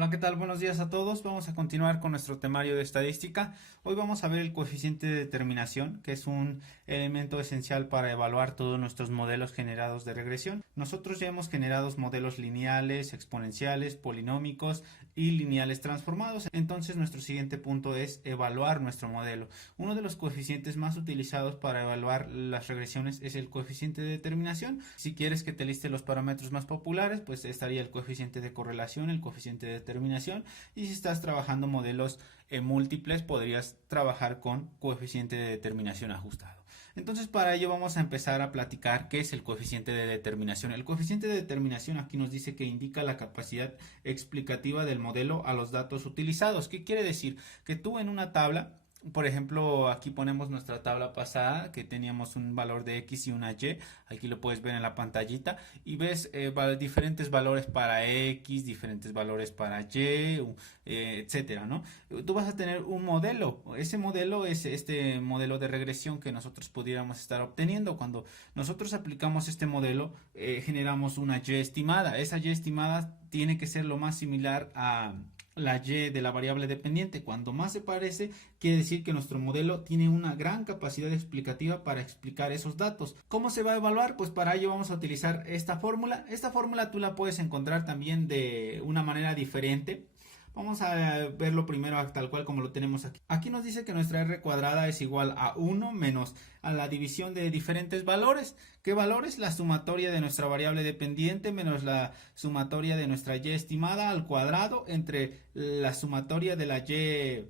Hola, ¿qué tal? Buenos días a todos. Vamos a continuar con nuestro temario de estadística. Hoy vamos a ver el coeficiente de determinación, que es un elemento esencial para evaluar todos nuestros modelos generados de regresión. Nosotros ya hemos generado modelos lineales, exponenciales, polinómicos y lineales transformados. Entonces, nuestro siguiente punto es evaluar nuestro modelo. Uno de los coeficientes más utilizados para evaluar las regresiones es el coeficiente de determinación. Si quieres que te liste los parámetros más populares, pues estaría el coeficiente de correlación, el coeficiente de determinación, y si estás trabajando modelos múltiples podrías trabajar con coeficiente de determinación ajustado. Entonces, para ello vamos a empezar a platicar qué es el coeficiente de determinación. El coeficiente de determinación aquí nos dice que indica la capacidad explicativa del modelo a los datos utilizados. ¿Qué quiere decir? Que tú en una tabla, por ejemplo, aquí ponemos nuestra tabla pasada que teníamos un valor de X y una Y. Aquí lo puedes ver en la pantallita y ves diferentes valores para X, diferentes valores para Y, etcétera, ¿no? Tú vas a tener un modelo. Ese modelo es este modelo de regresión que nosotros pudiéramos estar obteniendo. Cuando nosotros aplicamos este modelo, generamos una Y estimada. Esa Y estimada tiene que ser lo más similar a la Y de la variable dependiente. Cuando más se parece, quiere decir que nuestro modelo tiene una gran capacidad explicativa para explicar esos datos. ¿Cómo se va a evaluar? Pues para ello vamos a utilizar esta fórmula. Esta fórmula tú la puedes encontrar también de una manera diferente. Vamos a verlo primero tal cual como lo tenemos aquí. Aquí nos dice que nuestra R cuadrada es igual a 1 menos a la división de diferentes valores. ¿Qué valores? La sumatoria de nuestra variable dependiente menos la sumatoria de nuestra Y estimada al cuadrado entre la sumatoria de la Y,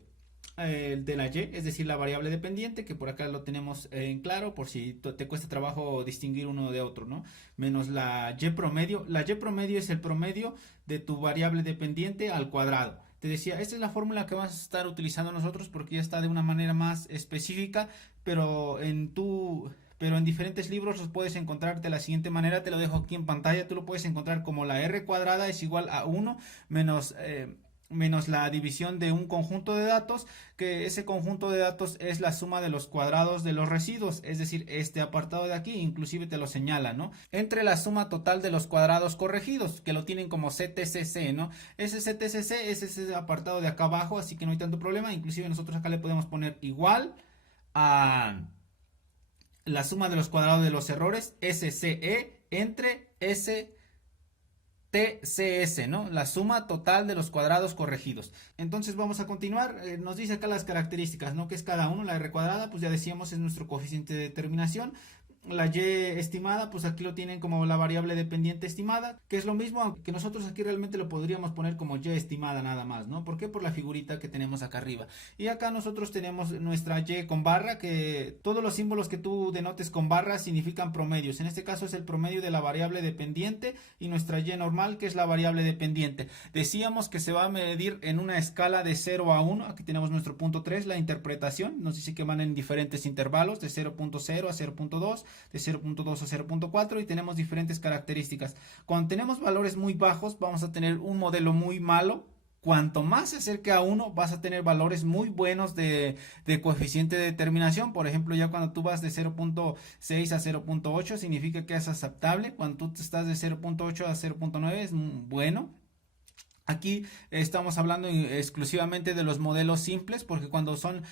es decir, la variable dependiente, que por acá lo tenemos en claro, por si te cuesta trabajo distinguir uno de otro, ¿no? Menos la Y promedio. La Y promedio es el promedio de tu variable dependiente al cuadrado. Te decía, esta es la fórmula que vamos a estar utilizando nosotros porque ya está de una manera más específica, pero en diferentes libros los puedes encontrar de la siguiente manera. Te lo dejo aquí en pantalla. Tú lo puedes encontrar como la R cuadrada es igual a 1 menos la división de un conjunto de datos, que ese conjunto de datos es la suma de los cuadrados de los residuos, es decir, este apartado de aquí, inclusive te lo señala, ¿no? Entre la suma total de los cuadrados corregidos, que lo tienen como CTCC, ¿no? Ese CTCC es ese apartado de acá abajo, así que no hay tanto problema. Inclusive nosotros acá le podemos poner igual a la suma de los cuadrados de los errores, SCE, entre S TCS, ¿no? La suma total de los cuadrados corregidos. Entonces vamos a continuar. Nos dice acá las características, ¿no? Que es cada uno. La R cuadrada, pues ya decíamos, es nuestro coeficiente de determinación. La Y estimada, pues aquí lo tienen como la variable dependiente estimada, que es lo mismo, aunque nosotros aquí realmente lo podríamos poner como Y estimada nada más, ¿no? ¿Por qué? Por la figurita que tenemos acá arriba. Y acá nosotros tenemos nuestra Y con barra, que todos los símbolos que tú denotes con barra significan promedios. En este caso es el promedio de la variable dependiente y nuestra Y normal, que es la variable dependiente. Decíamos que se va a medir en una escala de 0 a 1. Aquí tenemos nuestro punto 3, la interpretación. Nos dice que van en diferentes intervalos, de 0.0 a 0.2, de 0.2 a 0.4, y tenemos diferentes características. Cuando tenemos valores muy bajos vamos a tener un modelo muy malo. Cuanto más se acerque a 1 vas a tener valores muy buenos de coeficiente de determinación. Por ejemplo, ya cuando tú vas de 0.6 a 0.8 significa que es aceptable. Cuando tú estás de 0.8 a 0.9 es bueno. Aquí estamos hablando exclusivamente de los modelos simples, porque cuando son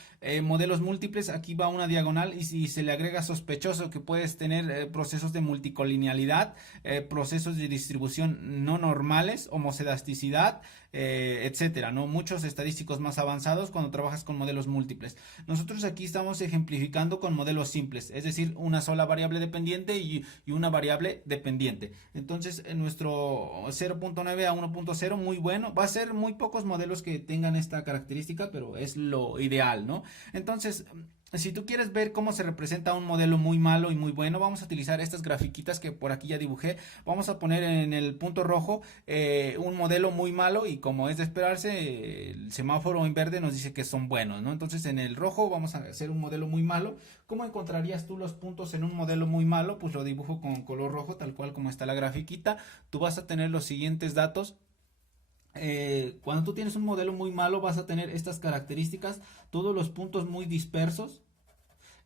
modelos múltiples, aquí va una diagonal y si se le agrega sospechoso que puedes tener procesos de multicolinealidad, procesos de distribución no normales, homocedasticidad, etcétera, ¿no? Muchos estadísticos más avanzados cuando trabajas con modelos múltiples. Nosotros aquí estamos ejemplificando con modelos simples, es decir, una sola variable dependiente y una variable dependiente. Entonces, en nuestro 0.9 a 1.0, muy bueno. Va a ser muy pocos modelos que tengan esta característica, pero es lo ideal, ¿no? Entonces, si tú quieres ver cómo se representa un modelo muy malo y muy bueno, vamos a utilizar estas grafiquitas que por aquí ya dibujé. Vamos a poner en el punto rojo un modelo muy malo, y como es de esperarse, el semáforo en verde nos dice que son buenos, ¿no? Entonces en el rojo vamos a hacer un modelo muy malo. ¿Cómo encontrarías tú los puntos en un modelo muy malo? Pues lo dibujo con color rojo, tal cual como está la grafiquita. Tú vas a tener los siguientes datos. Cuando tú tienes un modelo muy malo vas a tener estas características, todos los puntos muy dispersos.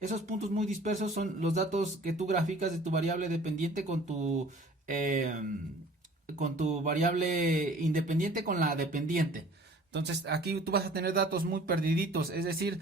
Esos puntos muy dispersos son los datos que tú graficas de tu variable dependiente con tu con tu variable independiente con la dependiente. Entonces aquí tú vas a tener datos muy perdiditos, es decir,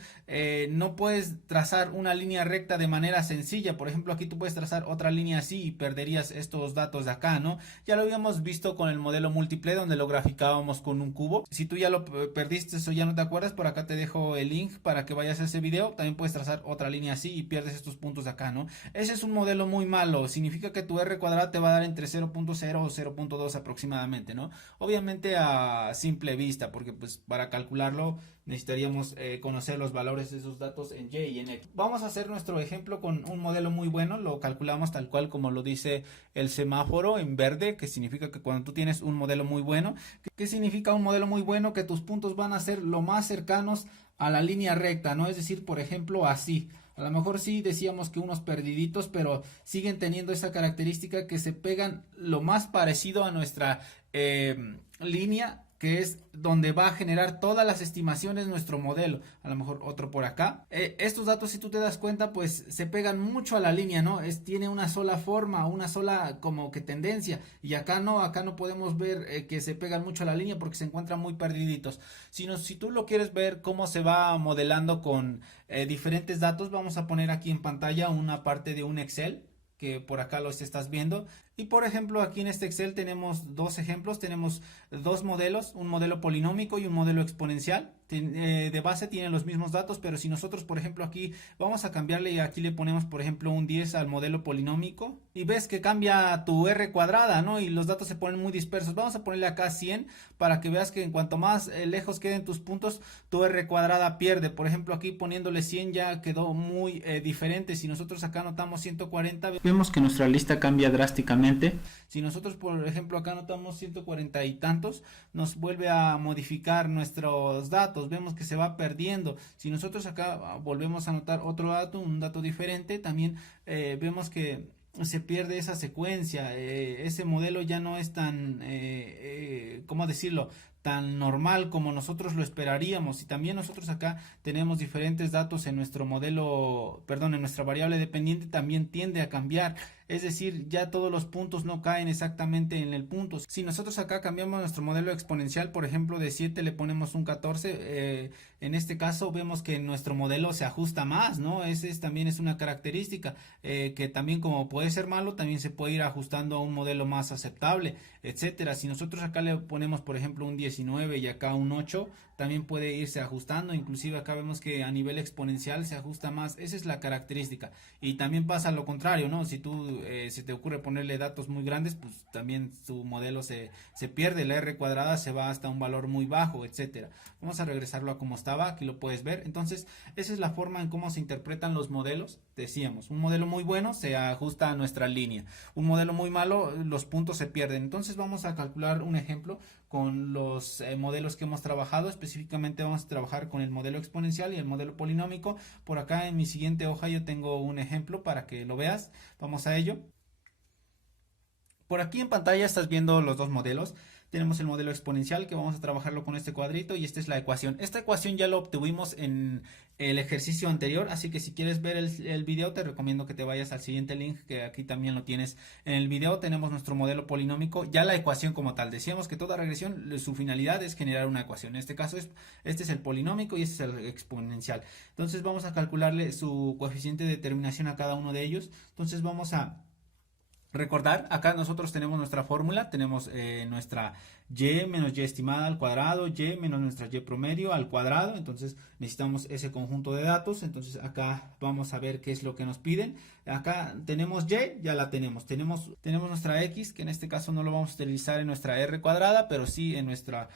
no puedes trazar una línea recta de manera sencilla. Por ejemplo, aquí tú puedes trazar otra línea así y perderías estos datos de acá, ¿no? Ya lo habíamos visto con el modelo múltiple donde lo graficábamos con un cubo. Si tú ya lo perdiste o ya no te acuerdas, por acá te dejo el link para que vayas a ese video. También puedes trazar otra línea así y pierdes estos puntos de acá, ¿no? Ese es un modelo muy malo, significa que tu R cuadrada te va a dar entre 0.0 o 0.2 aproximadamente, ¿no? Obviamente a simple vista, porque pues para calcularlo necesitaríamos conocer los valores de esos datos en Y y en X. Vamos a hacer nuestro ejemplo con un modelo muy bueno, lo calculamos tal cual como lo dice el semáforo en verde, que significa que cuando tú tienes un modelo muy bueno, ¿qué significa un modelo muy bueno? Que tus puntos van a ser lo más cercanos a la línea recta, ¿no? Es decir, por ejemplo, así. A lo mejor sí decíamos que unos perdiditos, pero siguen teniendo esa característica que se pegan lo más parecido a nuestra línea, que es donde va a generar todas las estimaciones nuestro modelo. A lo mejor otro por acá. Estos datos, si tú te das cuenta, pues se pegan mucho a la línea, ¿no? Tiene una sola forma, una sola como que tendencia. Y acá no podemos ver que se pegan mucho a la línea porque se encuentran muy perdiditos. Si tú lo quieres ver cómo se va modelando con diferentes datos, vamos a poner aquí en pantalla una parte de un Excel, que por acá los estás viendo. Y por ejemplo, aquí en este Excel tenemos dos ejemplos, tenemos dos modelos, un modelo polinómico y un modelo exponencial. De base tienen los mismos datos, pero si nosotros, por ejemplo, aquí vamos a cambiarle y aquí le ponemos, por ejemplo, un 10 al modelo polinómico, y ves que cambia tu R cuadrada, ¿no? Y los datos se ponen muy dispersos. Vamos a ponerle acá 100 para que veas que en cuanto más lejos queden tus puntos, tu R cuadrada pierde. Por ejemplo, aquí poniéndole 100 ya quedó muy diferente. Si nosotros acá anotamos 140, vemos que nuestra lista cambia drásticamente. Si nosotros, por ejemplo, acá anotamos 140 y tantos, nos vuelve a modificar nuestros datos. Vemos que se va perdiendo. Si nosotros acá volvemos a anotar otro dato, un dato diferente, también vemos que se pierde esa secuencia. Ese modelo ya no es tan, ¿cómo decirlo?, tan normal como nosotros lo esperaríamos. Y también nosotros acá tenemos diferentes datos en nuestro modelo, perdón, en nuestra variable dependiente también tiende a cambiar. Es decir, ya todos los puntos no caen exactamente en el punto. Si nosotros acá cambiamos nuestro modelo exponencial, por ejemplo, de 7 le ponemos un 14, en este caso vemos que nuestro modelo se ajusta más, ¿no? También es una característica que también, como puede ser malo, también se puede ir ajustando a un modelo más aceptable, etcétera. Si nosotros acá le ponemos, por ejemplo, un 19 y acá un 8, también puede irse ajustando. Inclusive acá vemos que a nivel exponencial se ajusta más. Esa es la característica. Y también pasa lo contrario, ¿no? Si tú se te ocurre ponerle datos muy grandes, pues también su modelo se pierde, la R cuadrada se va hasta un valor muy bajo, etcétera. Vamos a regresarlo a como estaba, aquí lo puedes ver. Entonces, esa es la forma en cómo se interpretan los modelos. Decíamos, un modelo muy bueno se ajusta a nuestra línea. Un modelo muy malo, los puntos se pierden. Entonces, vamos a calcular un ejemplo con los modelos que hemos trabajado. Específicamente vamos a trabajar con el modelo exponencial y el modelo polinómico. Por acá en mi siguiente hoja yo tengo un ejemplo para que lo veas. Vamos a ello. Por aquí en pantalla estás viendo los dos modelos. Tenemos el modelo exponencial, que vamos a trabajarlo con este cuadrito, y esta es la ecuación. Esta ecuación ya lo obtuvimos en el ejercicio anterior, así que si quieres ver el video te recomiendo que te vayas al siguiente link, que aquí también lo tienes. En el video tenemos nuestro modelo polinómico, ya la ecuación como tal. Decíamos que toda regresión, su finalidad es generar una ecuación. En este caso este es el polinómico y este es el exponencial. Entonces vamos a calcularle su coeficiente de determinación a cada uno de ellos. Entonces vamos a recordar, acá nosotros tenemos nuestra fórmula, tenemos nuestra y menos y estimada al cuadrado, y menos nuestra y promedio al cuadrado. Entonces necesitamos ese conjunto de datos. Entonces acá vamos a ver qué es lo que nos piden. Acá tenemos y, ya la tenemos. Tenemos nuestra x, que en este caso no lo vamos a utilizar en nuestra r cuadrada, pero sí en nuestro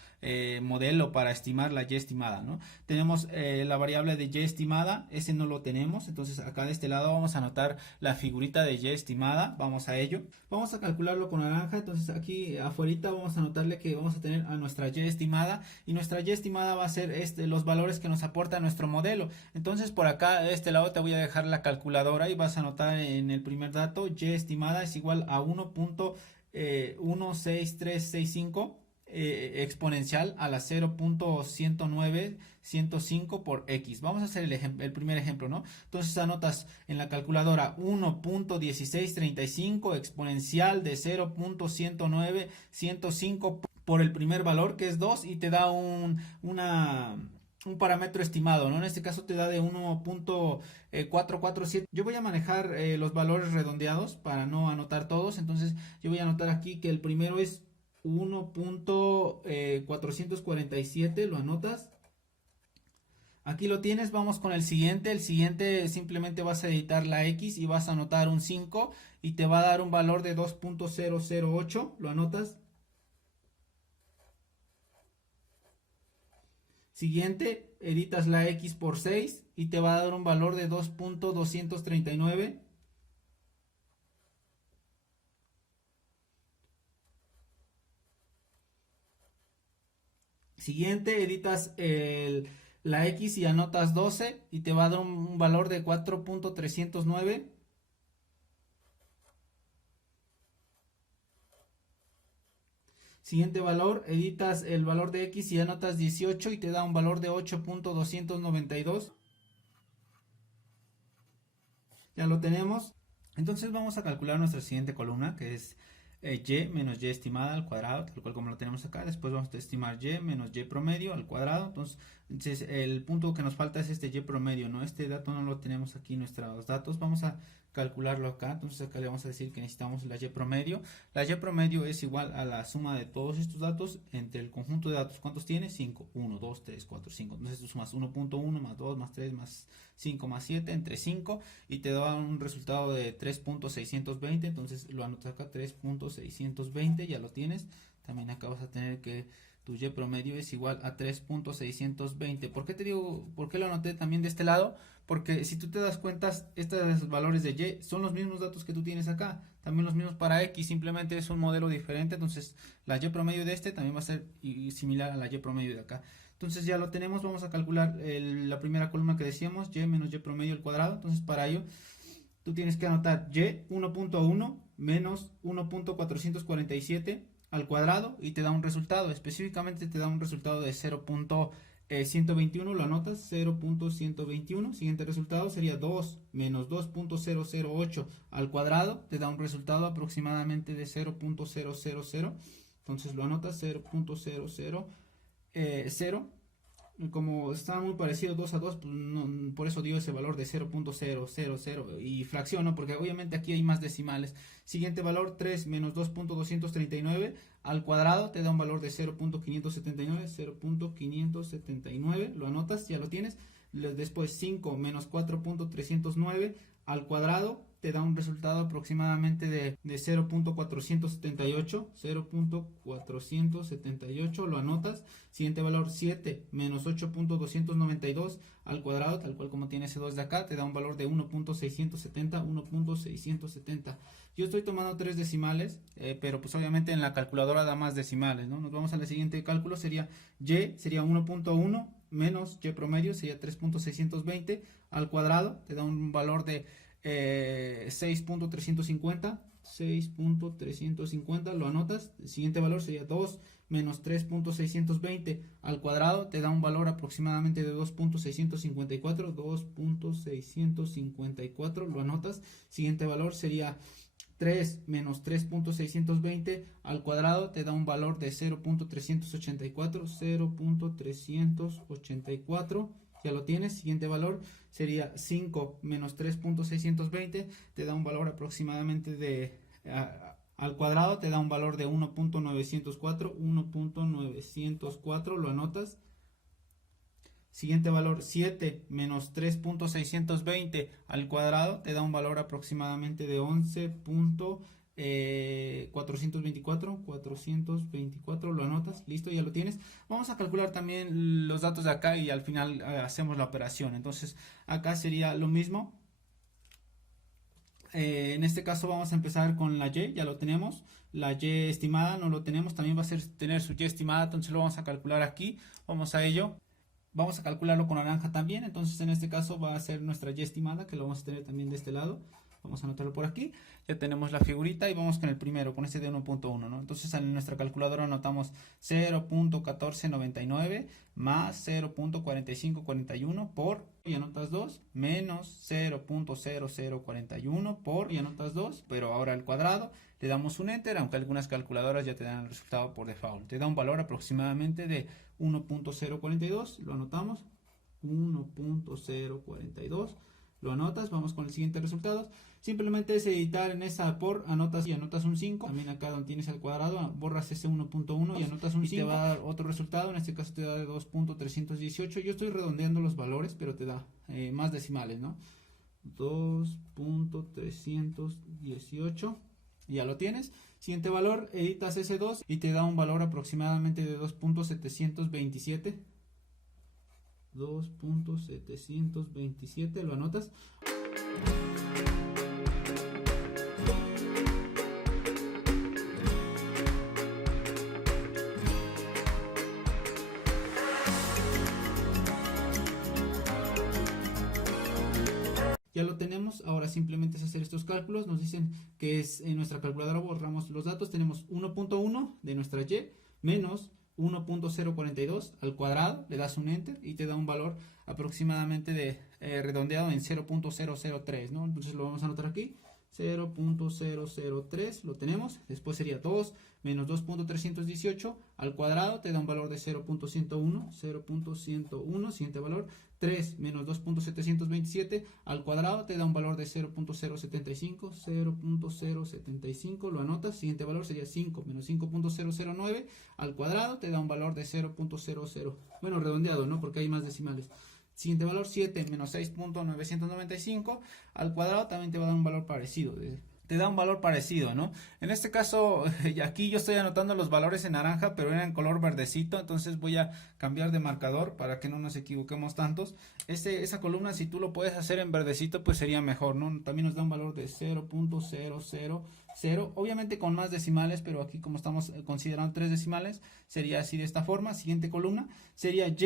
modelo para estimar la y estimada, ¿no? Tenemos la variable de y estimada, ese no lo tenemos. Entonces acá de este lado vamos a anotar la figurita de y estimada. Vamos a ello. Vamos a calcularlo con naranja. Entonces aquí afuera vamos a anotarle que vamos a tener a nuestra y estimada, y nuestra y estimada va a ser los valores que nos aporta nuestro modelo. Entonces por acá de este lado te voy a dejar la calculadora y vas a anotar en el primer dato y estimada es igual a 1.16365. exponencial a la 0.109.105 por x. Vamos a hacer el primer ejemplo, ¿no? Entonces anotas en la calculadora 1.1635 exponencial de 0.109.105 por el primer valor, que es 2, y te da un parámetro estimado, ¿no? En este caso te da de 1.447. Yo voy a manejar los valores redondeados para no anotar todos, entonces yo voy a anotar aquí que el primero es 1.447, lo anotas. Aquí lo tienes, vamos con el siguiente. El siguiente simplemente vas a editar la X y vas a anotar un 5 y te va a dar un valor de 2.008, lo anotas. Siguiente, editas la X por 6 y te va a dar un valor de 2.239. Siguiente, editas la X y anotas 12 y te va a dar un valor de 4.309. Siguiente valor, editas el valor de X y anotas 18 y te da un valor de 8.292. Ya lo tenemos. Entonces vamos a calcular nuestra siguiente columna, que es y menos y estimada al cuadrado, tal cual como lo tenemos acá. Después vamos a estimar y menos y promedio al cuadrado. Entonces el punto que nos falta es este y promedio, ¿no? Este dato no lo tenemos aquí en nuestros datos. Vamos a calcularlo acá. Entonces acá le vamos a decir que necesitamos la y promedio. La y promedio es igual a la suma de todos estos datos entre el conjunto de datos. ¿Cuántos tiene? 5. 1, 2, 3, 4, 5. Entonces tú sumas 1.1 más 2 más 3 más 5 más 7 entre 5 y te da un resultado de 3.620. Entonces lo anotas acá, 3.620, ya lo tienes. También acá vas a tener que tu y promedio es igual a 3.620. ¿Por qué te digo, por qué lo anoté también de este lado? Porque si tú te das cuenta, estos valores de y son los mismos datos que tú tienes acá, también los mismos para x, simplemente es un modelo diferente. Entonces la y promedio de este también va a ser similar a la y promedio de acá. Entonces ya lo tenemos, vamos a calcular la primera columna que decíamos, y menos y promedio al cuadrado. Entonces para ello tú tienes que anotar y 1.1 menos 1.447 al cuadrado y te da un resultado. Específicamente te da un resultado de 0.121, lo anotas, 0.121. Siguiente resultado sería 2 menos 2.008 al cuadrado, te da un resultado aproximadamente de 0.000. Entonces lo anotas, 0.000. Como está muy parecido 2 a 2, pues por eso dio ese valor de 0.000 y fracción, ¿no? Porque obviamente aquí hay más decimales. Siguiente valor, 3 menos 2.239 al cuadrado te da un valor de 0.579, 0.579, lo anotas, ya lo tienes. Después 5 menos 4.309 al cuadrado te da un resultado aproximadamente de 0.478, 0.478, lo anotas. Siguiente valor, 7 menos 8.292 al cuadrado, tal cual como tiene ese 2 de acá, te da un valor de 1.670, 1.670. Yo estoy tomando 3 decimales, pero pues obviamente en la calculadora da más decimales, ¿no? Nos vamos al siguiente cálculo, sería y, sería 1.1 menos y promedio, sería 3.620 al cuadrado, te da un valor de 6.350, 6.350, lo anotas. El siguiente valor sería 2 menos 3.620 al cuadrado, te da un valor aproximadamente de 2.654, 2.654, lo anotas. Siguiente valor sería 3 menos 3.620 al cuadrado, te da un valor de 0.384, 0.384, ya lo tienes. Siguiente valor sería 5 menos 3.620, te da un valor aproximadamente de al cuadrado, te da un valor de 1.904, 1.904, lo anotas. Siguiente valor, 7 menos 3.620 al cuadrado, te da un valor aproximadamente de 11.424, 424, lo anotas, listo, ya lo tienes. Vamos a calcular también los datos de acá y al final hacemos la operación. Entonces acá sería lo mismo. En este caso vamos a empezar con la y, ya lo tenemos. La y estimada no lo tenemos, también va a tener su y estimada, entonces lo vamos a calcular aquí. Vamos a ello. Vamos a calcularlo con naranja también, entonces en este caso va a ser nuestra y estimada, que lo vamos a tener también de este lado. Vamos a anotarlo por aquí. Ya tenemos la figurita y vamos con el primero, con este de 1.1, ¿no? Entonces en nuestra calculadora anotamos 0.1499 más 0.4541 por, y anotas 2, menos 0.0041 por, y anotas 2, pero ahora al cuadrado. Le damos un enter, aunque algunas calculadoras ya te dan el resultado por default. Te da un valor aproximadamente de 1.042, lo anotamos, 1.042. Lo anotas, vamos con el siguiente resultado. Simplemente es editar en esa por, anotas y anotas un 5. También acá donde tienes al cuadrado, borras ese 1.1 y anotas un 5. Y te va a dar otro resultado, en este caso te da de 2.318. Yo estoy redondeando los valores, pero te da más decimales, ¿no? 2.318. Ya lo tienes. Siguiente valor, editas ese 2 y te da un valor aproximadamente de 2.727. 2.727, lo anotas. Ya lo tenemos, ahora simplemente es hacer estos cálculos. Nos dicen que es en nuestra calculadora, borramos los datos, tenemos 1.1 de nuestra y menos 1.042 al cuadrado, le das un enter y te da un valor aproximadamente de redondeado en 0.003, ¿no? Entonces lo vamos a anotar aquí, 0.003, lo tenemos. Después sería 2 menos 2.318 al cuadrado, te da un valor de 0.101, 0.101, siguiente valor. 3 menos 2.727 al cuadrado te da un valor de 0.075, 0.075, lo anotas. Siguiente valor sería 5 menos 5.009 al cuadrado te da un valor de 0.00, bueno, redondeado, ¿no? Porque hay más decimales. Siguiente valor, 7 menos 6.995 al cuadrado también te va a dar un valor parecido. Te da un valor parecido, ¿no? En este caso, aquí yo estoy anotando los valores en naranja, pero era en color verdecito, entonces voy a cambiar de marcador para que no nos equivoquemos tantos. Esa columna, si tú lo puedes hacer en verdecito, pues sería mejor, ¿no? También nos da un valor de 0.000, obviamente con más decimales, pero aquí como estamos considerando 3 decimales, sería así de esta forma. Siguiente columna sería y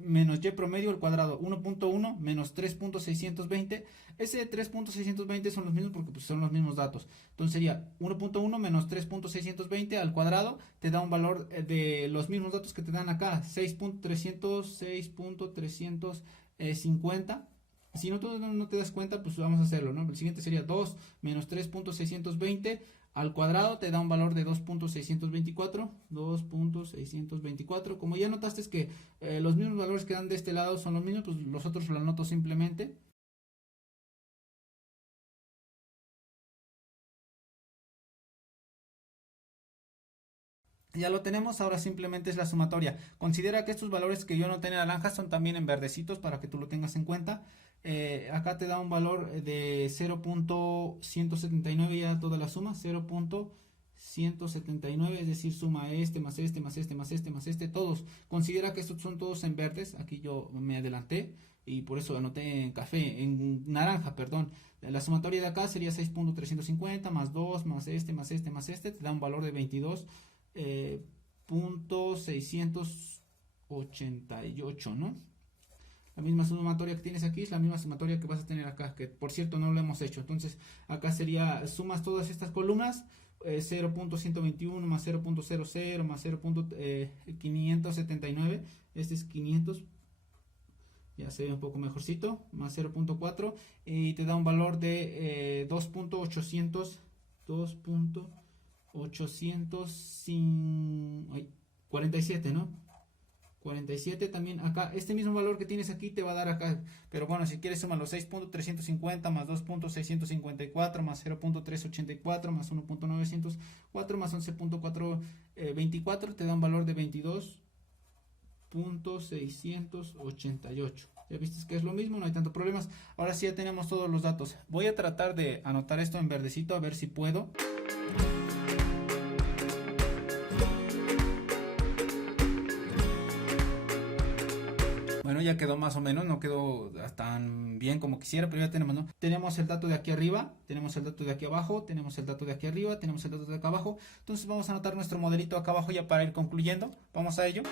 menos y promedio al cuadrado, 1.1 menos 3.620. Ese 3.620 son los mismos porque pues, son los mismos datos. Entonces sería 1.1 menos 3.620 al cuadrado, te da un valor de los mismos datos que te dan acá, 6.350. Si no, tú no te das cuenta, pues vamos a hacerlo, ¿no? El siguiente sería 2 menos 3.620 al cuadrado, te da un valor de 2.624. 2.624. Como ya notaste es que los mismos valores que dan de este lado son los mismos, pues los otros lo anoto simplemente. Ya lo tenemos, ahora simplemente es la sumatoria. Considera que estos valores que yo anoté en naranja son también en verdecitos para que tú lo tengas en cuenta. Acá te da un valor de 0.179 ya toda la suma, 0.179, es decir, suma este, más este, más este, más este, más este, todos. Considera que estos son todos en verdes, aquí yo me adelanté y por eso anoté en café, en naranja, perdón. La sumatoria de acá sería 6.350 más 2, más este, más este, más este, te da un valor de 22. Punto 688, ¿no? La misma sumatoria que tienes aquí es la misma sumatoria que vas a tener acá, que por cierto no lo hemos hecho. Entonces acá sería, sumas todas estas columnas, 0.121 más 0.00 más 0.579, este es 500, ya se ve un poco mejorcito, más 0.4 y te da un valor de 2.800, 2.847, ¿no? 47 también acá, este mismo valor que tienes aquí te va a dar acá, pero bueno, si quieres suma los 6.350 más 2.654 más 0.384 más 1.904 más 11.424 te da un valor de 22.688. Ya viste que es lo mismo, no hay tanto problemas. Ahora sí ya tenemos todos los datos. Voy a tratar de anotar esto en verdecito a ver si puedo. Bueno, ya quedó más o menos, no quedó tan bien como quisiera, pero ya tenemos, ¿no? Tenemos el dato de aquí arriba, tenemos el dato de aquí abajo, tenemos el dato de aquí arriba, tenemos el dato de acá abajo. Entonces vamos a anotar nuestro modelito acá abajo ya para ir concluyendo. Vamos a ello.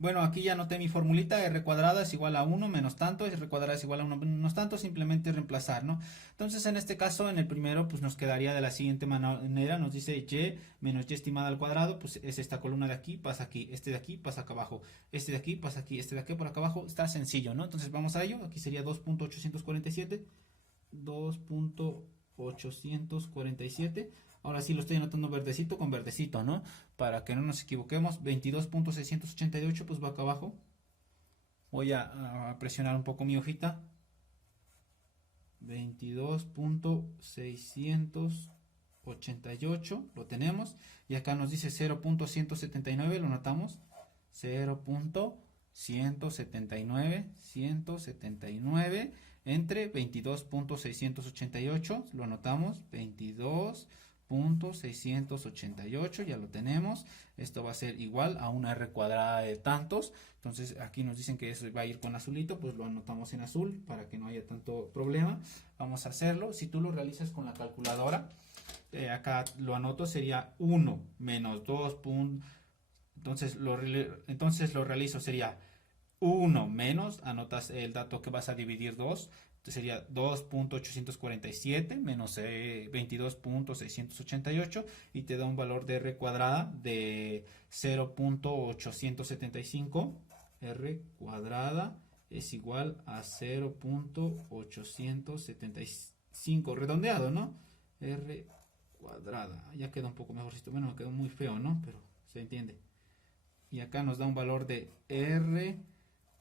Bueno, aquí ya anoté mi formulita, r cuadrada es igual a 1 menos tanto, r cuadrada es igual a 1 menos tanto, simplemente reemplazar, ¿no? Entonces, en este caso, en el primero, pues nos quedaría de la siguiente manera, nos dice y menos y estimada al cuadrado, pues es esta columna de aquí, pasa aquí, este de aquí, pasa acá abajo, este de aquí, pasa aquí, este de aquí, por acá abajo, está sencillo, ¿no? Entonces, vamos a ello, aquí sería 2.847, 2.847. Ahora sí lo estoy anotando verdecito con verdecito, ¿no? Para que no nos equivoquemos. 22.688, pues va acá abajo. Voy a presionar un poco mi hojita. 22.688, lo tenemos. Y acá nos dice 0.179, lo notamos. 0.179, 179 entre 22.688, lo anotamos. 22.688, ya lo tenemos. Esto va a ser igual a una r cuadrada de tantos. Entonces aquí nos dicen que eso va a ir con azulito, pues lo anotamos en azul para que no haya tanto problema. Vamos a hacerlo. Si tú lo realizas con la calculadora, acá lo anoto, sería 1 menos 2. Entonces lo realizo, sería 1 menos, anotas el dato que vas a dividir 2. Entonces sería 2.847 menos 22.688 y te da un valor de r cuadrada de 0.875. R cuadrada es igual a 0.875, redondeado, ¿no? R cuadrada, ya queda un poco mejorcito. Bueno, me quedó muy feo, ¿no? Pero se entiende. Y acá nos da un valor de r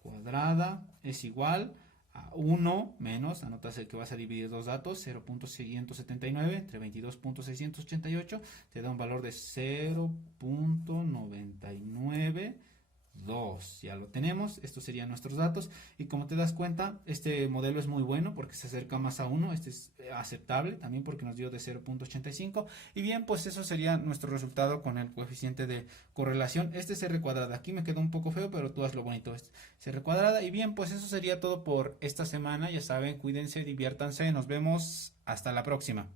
cuadrada es igual a 1 menos, anotas el que vas a dividir dos datos, 0.679 entre 22.688, te da un valor de 0.992. Ya lo tenemos, estos serían nuestros datos. Y como te das cuenta, este modelo es muy bueno porque se acerca más a 1. Este es aceptable también porque nos dio de 0.85. Y bien, pues eso sería nuestro resultado con el coeficiente de correlación. Este es r cuadrada, aquí me quedó un poco feo, pero tú hazlo bonito, es r cuadrada. Y bien, pues eso sería todo por esta semana. Ya saben, cuídense, diviértanse, nos vemos hasta la próxima.